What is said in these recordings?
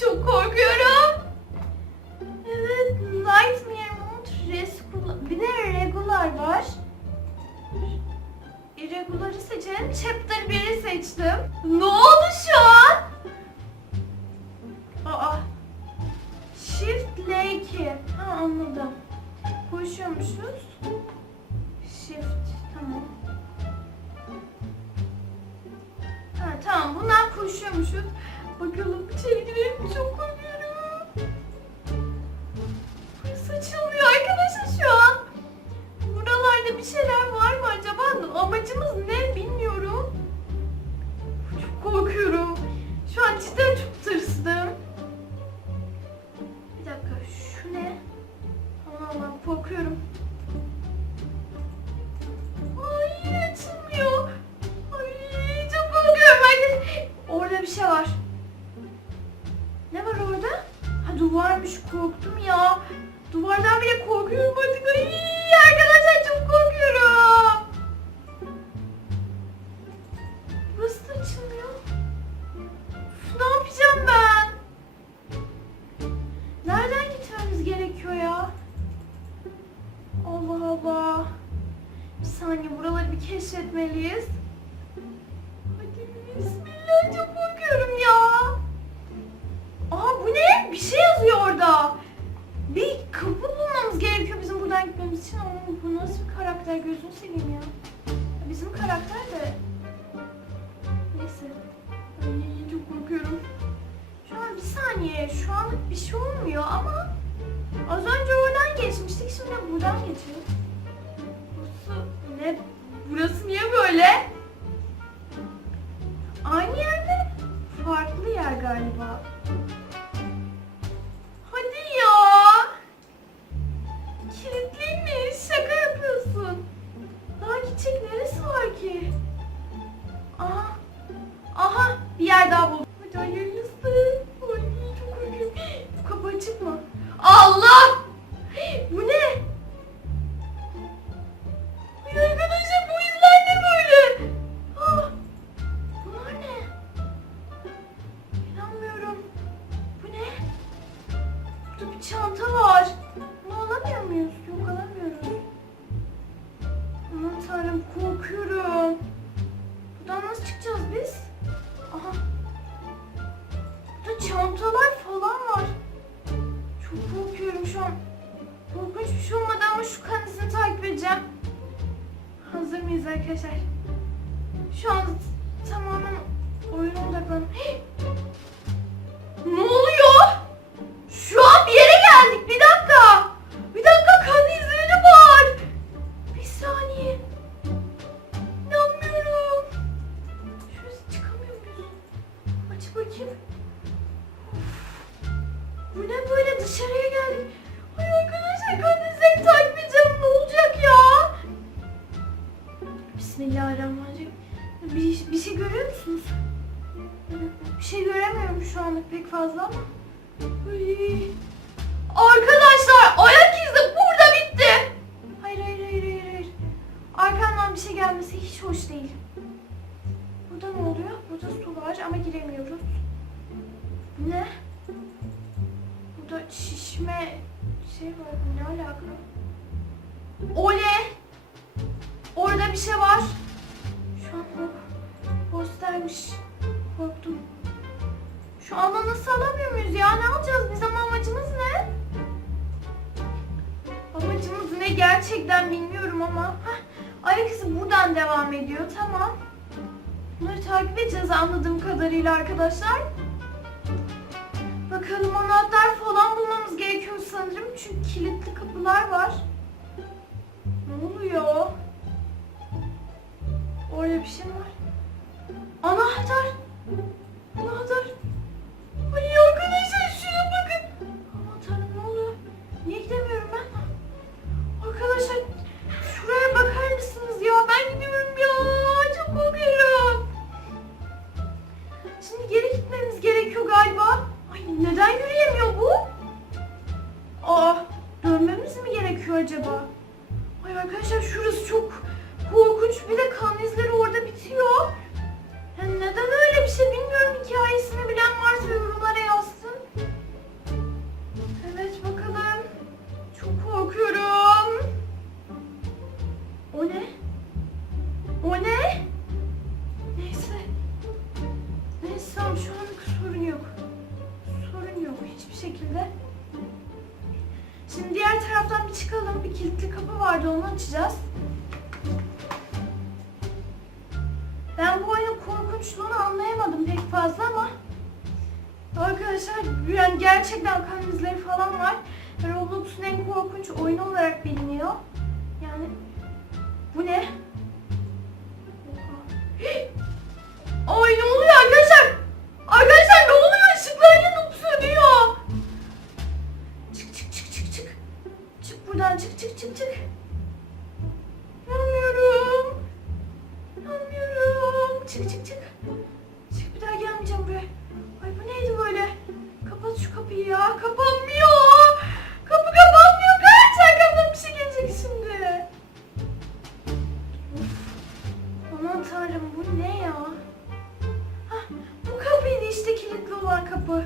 Çok korkuyorum. Evet, Nightmare Mode Rescue... Bir de Regular var. Irregular'ı seçelim. Chapter 1'i seçtim. Ne oldu şu an? Aa. Shift L2. Ha anladım. Koşuyormuşuz. Shift. Tamam. Ha tamam. Bundan koşuyormuşuz. Bakalım içeri girelim? Çok korkuyorum. Burası açılmıyor arkadaşlar şu an. Buralarda bir şeyler var mı acaba? Amacımız ne bilmiyorum. Çok korkuyorum. Şu an cidden çok tırstım. Bir dakika şu ne? Aman Allah'ım korkuyorum. Ay açılmıyor. Ay çok korkuyorum. Orada bir şey var. Duvarmış korktum ya. Duvardan bile korkuyorum artık. Ay arkadaşlar çok korkuyorum. Burası da açılmıyor. Üf, ne yapacağım ben? Nereden gitmemiz gerekiyor ya? Allah Allah. Bir saniye buraları bir keşfetmeliyiz. Karakter gözünü seveyim ya. Bizim karakter de... Neyse. Ay çok korkuyorum. Şu an bir saniye. Şu an bir şey olmuyor ama az önce oradan geçmiştik. Şimdi buradan geçiyoruz. Burası ne? Burası niye böyle? Çanta var. Bunu alamıyor muyuz? Yok alamıyoruz. Aman tanrım korkuyorum. Buradan nasıl çıkacağız biz? Aha. Burada çantalar falan var. Çok korkuyorum şu an. Korkunç bir şey olmadı ama şu kan izini takip edeceğim. Hazır mıyız arkadaşlar? Şu an tamamen oyuna odaklandım. ne oluyor? İzlerini takip edeceğim. Ne olacak ya? Bismillahirrahmanirrahim. Bir, bir şey görüyor musunuz? Bir şey göremiyorum şu anlık pek fazla ama. Ay. Arkadaşlar ayak izi burada bitti. Hayır hayır hayır hayır hayır. Arkamdan bir şey gelmesi hiç hoş değil. Burada ne oluyor? Burada su var ama giremiyoruz. Ne? Burada şişme şey var. Ne alaka? Ole! Orada bir şey var. Şu an o postermiş. Korktum. Şu anda nasıl alamıyor muyuz ya? Ne alacağız? Bizim amacımız ne? Amacımız ne gerçekten bilmiyorum ama. Hah, ayak buradan devam ediyor. Tamam. Bunları takip edeceğiz anladığım kadarıyla arkadaşlar. Bakalım anahtar falan bulmamız gerekiyor sanırım. Çünkü kilitli kapılar var. Ne oluyor? Orada bir şey var. Anahtar. Anahtar. Açacağız. Ben bu oyunun korkunçluğunu anlayamadım pek fazla ama Arkadaşlar yani gerçekten kan izleri falan var. Roblox'un en korkunç oyunu olarak biliniyor. Yani bu ne? Ay ne oluyor arkadaşlar? Arkadaşlar ne oluyor? Işıklar yanıp sönüyor. Çık çık çık çık çık. Çık buradan çık çık çık çık. Kapı.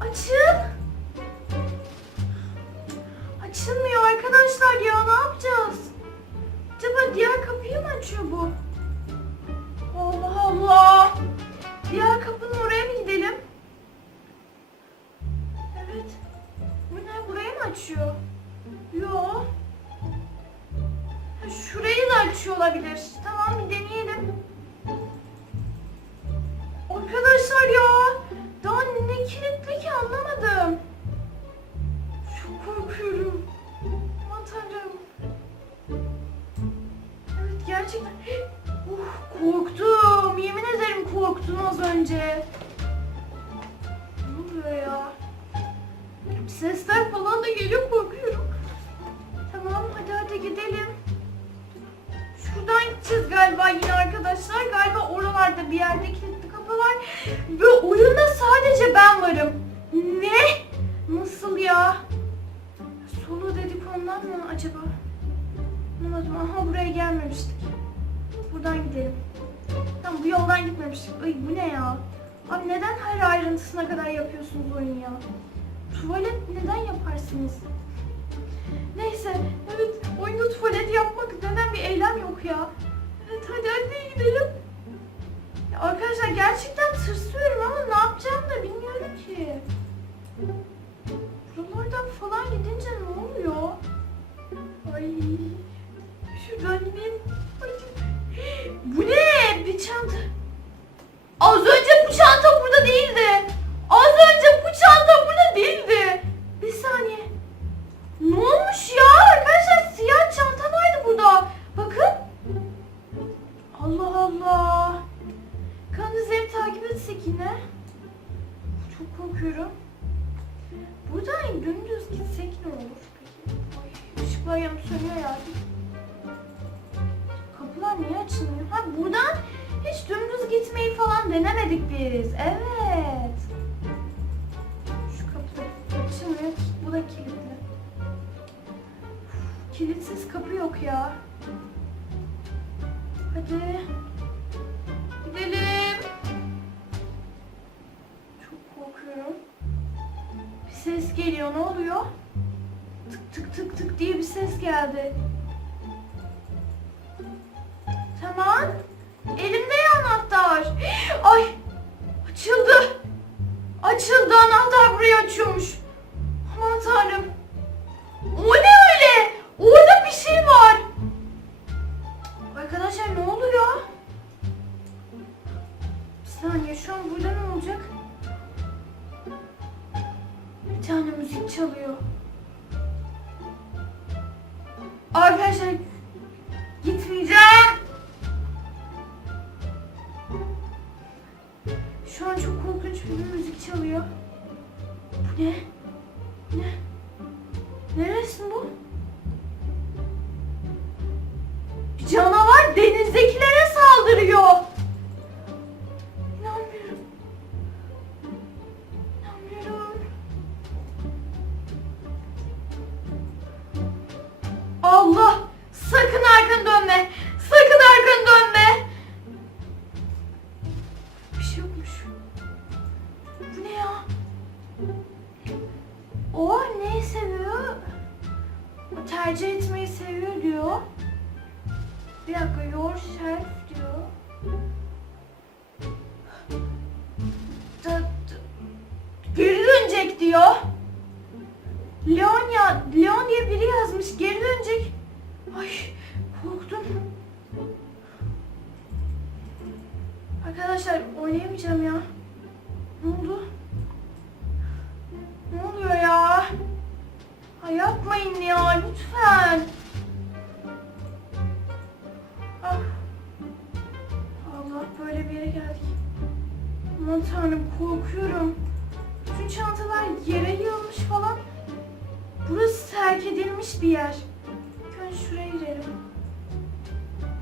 Açın. Açılmıyor arkadaşlar ya ne yapacağız? Acaba diğer kapıyı mı açıyor bu? Allah Allah. Diğer kapının oraya mı gidelim? Evet. Bu ne? Burayı mı açıyor? Yo. Şurayı da açıyor olabilir. Tamam bir deneyelim. Arkadaşlar ya. Daha ne kilitli ki anlamadım. Çok korkuyorum. Aman tanrım. Evet gerçekten. Uh, korktum. Yemin ederim korktum az önce. Ne oluyor ya? Sesler falan da geliyor korkuyorum. Tamam hadi hadi gidelim. Şuradan gideceğiz galiba yine arkadaşlar. Galiba oralarda bir yerde kilitli var. Ve oyunda sadece ben varım. Ne? Nasıl ya? Solu dedik ondan mı acaba? Anlamadım. Aha buraya gelmemiştik. Buradan gidelim. Tamam bu yoldan gitmemiştik. Ay bu ne ya? Abi neden her ayrıntısına kadar yapıyorsunuz oyun ya? Tuvalet neden yaparsınız? Neyse, evet oyunda tuvalet yapmak denen bir eylem yok ya. Evet hadi hadi gidelim. Arkadaşlar gerçekten tırsıyorum ama ne yapacağımı da bilmiyorum ki. Etsek yine. Çok korkuyorum. Buradan dümdüz gitsek ne olur? Ay, ışıklar yanıp sönüyor ya. Kapılar niye açılmıyor? Ha buradan hiç dümdüz gitmeyi falan denemedik biz. Evet. Şu kapı da açılmıyor. Bu da kilitli. Uf, Kilitsiz kapı yok ya. Hadi. Gidelim. Ses geliyor. Ne oluyor? Tık tık tık tık diye bir ses geldi. Tamam. Elimde ya anahtar. Ay. Açıldı. Açıldı. Anahtar burayı açıyormuş. Şu an çok korkunç bir müzik çalıyor. Bu ne? Ne? Neresi bu? diyor. Leon ya, Leon diye biri yazmış. Geri dönecek. Ay korktum. Arkadaşlar oynayamayacağım ya. Ne oldu? Ne oluyor ya? Ay yapmayın ya lütfen. Ah. Allah böyle bir yere geldik. Aman tanrım korkuyorum. Bütün çantalar yere yığılmış falan. Burası terk edilmiş bir yer. Önce şuraya girelim.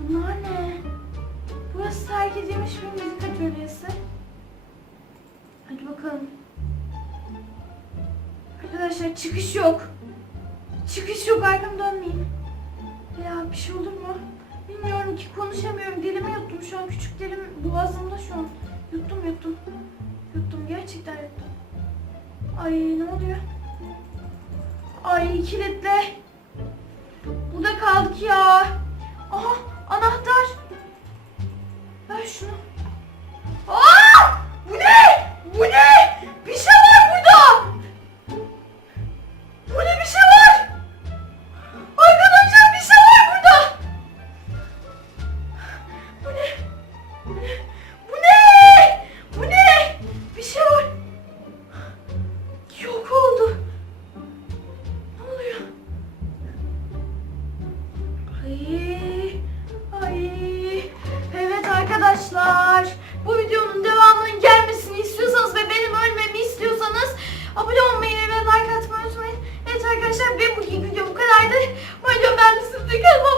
Bunlar ne? Burası terk edilmiş bir müzik atölyesi. Hadi bakalım. Arkadaşlar çıkış yok. Çıkış yok arkamı dönmeyin. Ya bir şey olur mu? Bilmiyorum ki konuşamıyorum. Dilimi yuttum şu an. Küçük dilim boğazımda şu an. Yuttum yuttum. Yuttum gerçekten yuttum. Ay ne oluyor? Ay kilitle. Burada kaldık ya. Aha anahtar. Ver şunu. Aa! Bu ne? Bu ne? Arkadaşlar. Bu videonun devamının gelmesini istiyorsanız ve benim ölmemi istiyorsanız abone olmayı ve like atmayı unutmayın. Evet arkadaşlar benim bugün video bu kadardı. Umarım beğenmişsinizdir. Kanalıma